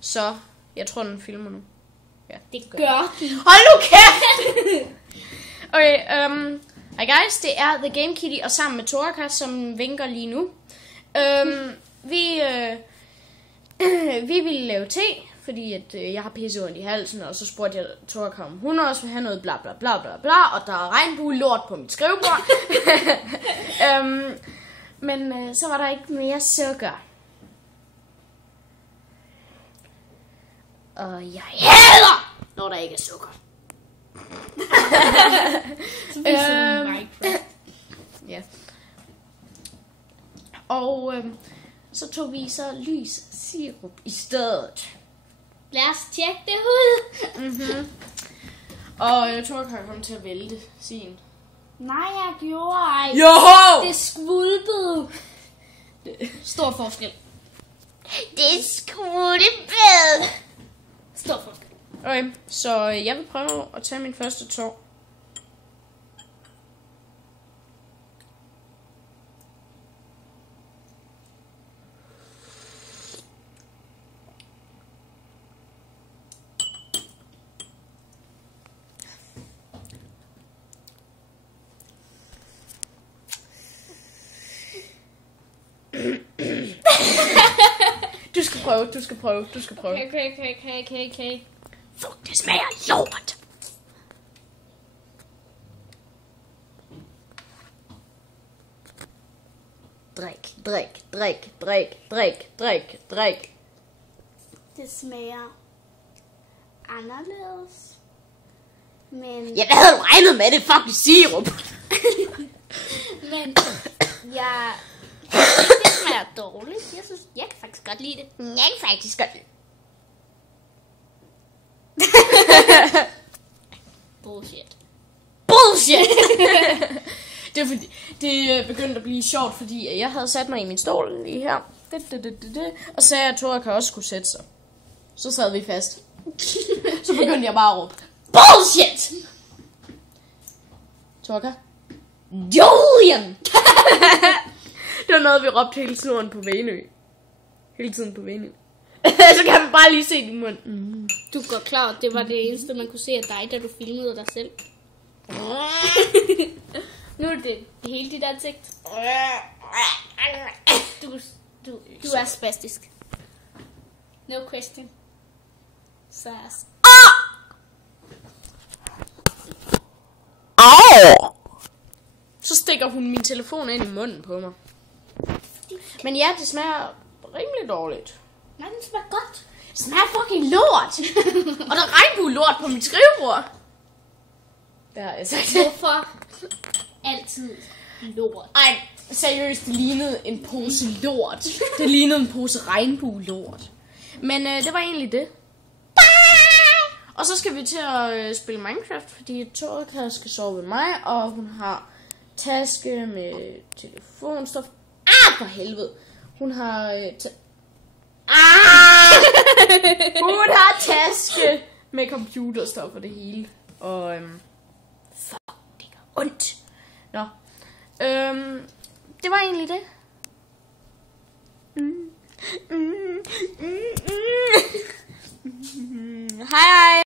Så jeg tror, den filmer nu. Ja, det gør den. Hold nu kæft! Okay, hi guys, det er The Game Kitty, og sammen med Torka, som vinker lige nu. Vi ville lave te, fordi at, jeg har pisse ondt i halsen, og så spurgte jeg Torka, om hun også vil have noget bla bla bla bla bla, og der er regnbue-lort på mit skrivebord. Men så var der ikke mere sukker. Og jeg hader, når der ikke er sukker. Ja. Og så tog vi så lys sirup i stedet. Lad os tjekke det ud. Og jeg tror, jeg kom til at vælte sin. Nej, jeg gjorde ej. Jo! Det skvulpede. Stor forskel. Det skvulpede. Stor forskel. Okay, så jeg vil prøve at tage min første tår. Du skal prøve. Okay. Fuck, det smager lort. Drik. Det smager anderledes. Men Jeg havde regnet med det fucking sirup. Men det smager dårligt. Jeg kan faktisk godt lide det. Bullshit. Det er fordi, det begyndte at blive sjovt, fordi jeg havde sat mig i min stol lige her. Og så sagde jeg, at Torka også skulle sætte sig. Så sad vi fast. Så begyndte jeg bare at råbe, bullshit! Torka? Julian! Det var noget, vi råbte hele tiden på Venø. Så kan man bare lige se din mund. Du går klar, det var det eneste, man kunne se af dig, da du filmede dig selv. Nu er det hele dit ansigt. Du er spastisk. No question. Så stikker hun min telefon ind i munden på mig. Men ja, det smager rimelig dårligt. Nej, den smager godt. Det smager fucking lort. Og der er regnbue-lort på mit skrivebord. Det har jeg sagt. Hvorfor altid lort? Ej, seriøst, det lignede en pose lort. Det lignede en pose regnbue-lort. Men det var egentlig det. Og så skal vi til at spille Minecraft, fordi Torka skal sove ved mig, og hun har taske med telefonstof. For helvede. Hun har hun har taske med computerstof og det hele. Og fuck, det gør ondt. Nå. Det var egentlig det. Hej.